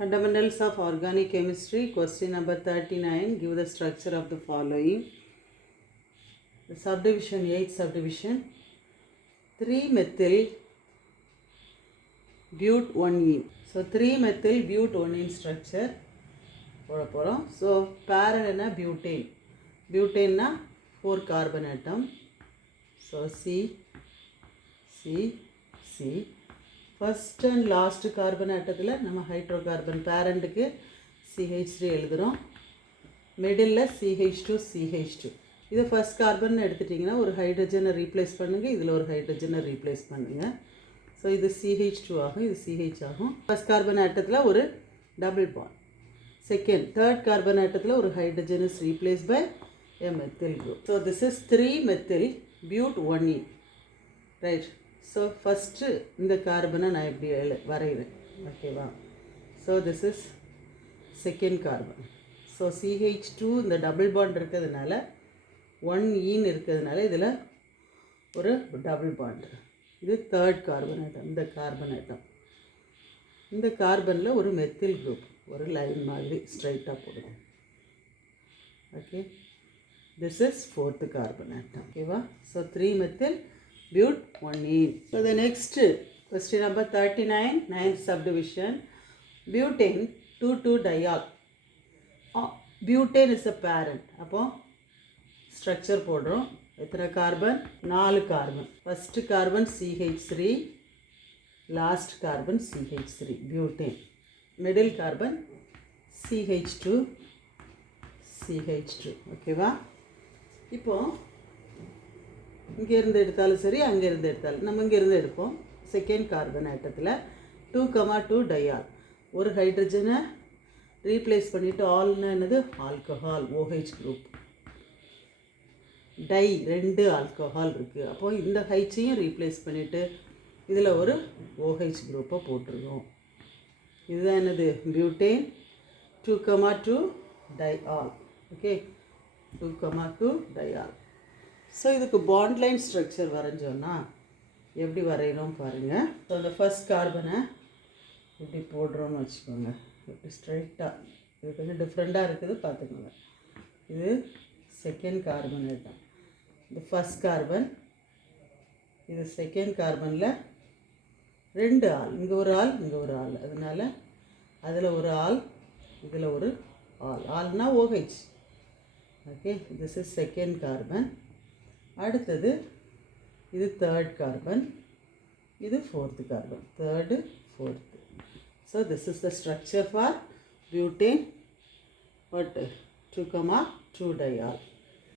Fundamentals of Organic Chemistry, question number 39. Give the structure of the following. The subdivision, 8th subdivision. 3-methyl but 1-ene. So 3-methyl but 1-ene structure. So parent is butane. Butane is 4 carbon atom. So C. First and last carbon atomல நம்ம hydrocarbon பேரண்ட்டுக்கு CH3 எழுதுறோம். மிடில்ல CH2 இதை first carbon எடுத்துட்டிங்கன்னா ஒரு ஹைட்ரஜனை replace பண்ணுங்கள், இதில் ஒரு ஹைட்ரஜனை ரீப்ளேஸ் பண்ணுங்கள். ஸோ இது CH2 ஆகும், இது CH ஆகும். ஃபர்ஸ்ட் கார்பன் ஆட்டத்தில் ஒரு டபுள் பாண்ட். தேர்ட் கார்பன் ஆட்டத்தில் ஒரு hydrogen is replace by a methyl group. So this is 3-methyl but 1-ene. Right. So first இந்த கார்பனை நான் இப்படி வரைகிறேன், ஓகேவா? So this is second carbon. So CH2 இந்த டபுள் பாண்ட் இருக்கிறதுனால 1-ene இருக்கிறதுனால இதில் ஒரு டபுள் பாண்ட். இது தேர்ட் கார்பன் ஆட்டம், இந்த கார்பன் ஆட்டம். இந்த கார்பனில் ஒரு மெத்தில் குரூப் ஒரு லைன் மாதிரி ஸ்ட்ரைட்டாக போடுவோம். Okay, this is fourth carbon atom, ஓகேவா? So 3-methyl but 1-ene. So the next question number 39, 9th subdivision. Butane 2,2-diol. Butane is a parent. அப்போ structure போடுறோம். எத்தனை carbon? 4 carbon. First carbon CH3, last carbon CH3, butane. Middle carbon CH2, ஓகேவா? இப்போ இங்கேருந்து எடுத்தாலும் சரி, அங்கேருந்து எடுத்தாலும் நம்ம இங்கேருந்து எடுப்போம். செகண்ட் கார்பன் ஆட்டத்தில் 2,2-diol. ஒரு ஹைட்ரஜனை ரீப்ளேஸ் பண்ணிவிட்டு ஆல்னா என்னது? Alcohol, OH group. Di 2 alcohol இருக்குது. அப்போது இந்த ஹைச்சையும் ரீப்ளேஸ் பண்ணிவிட்டு இதில் ஒரு OH குரூப்பை போட்டுருவோம். இதுதான் என்னது? Butane 2,2-diol. Okay, 2,2-diol. So இதுக்கு பாண்ட் லைன் ஸ்ட்ரக்சர் வரைஞ்சோன்னா எப்படி வரைகிறோம் பாருங்கள். ஸோ அந்த ஃபர்ஸ்ட் கார்பனை இப்படி போடுறோன்னு வச்சுக்கோங்க, இப்படி ஸ்ட்ரைட்டாக. இது கொஞ்சம் டிஃப்ரெண்ட்டாக இருக்குது, பார்த்துக்கோங்க. இது செகண்ட் கார்பன் ஆட்டம், இது ஃபர்ஸ்ட் கார்பன், இது செகண்ட் கார்பனில் 2 ஆள், இங்கே ஒரு ஆள், இங்கே ஒரு ஆள். அதனால் அதில் ஒரு ஆள், இதில் ஒரு ஆள். ஆள்னா OH. Okay, this is second carbon. அடுத்தது இது தேர்ட் கார்பன், இது fourth carbon. Third, fourth. So this is the structure for butane 2,2-diol.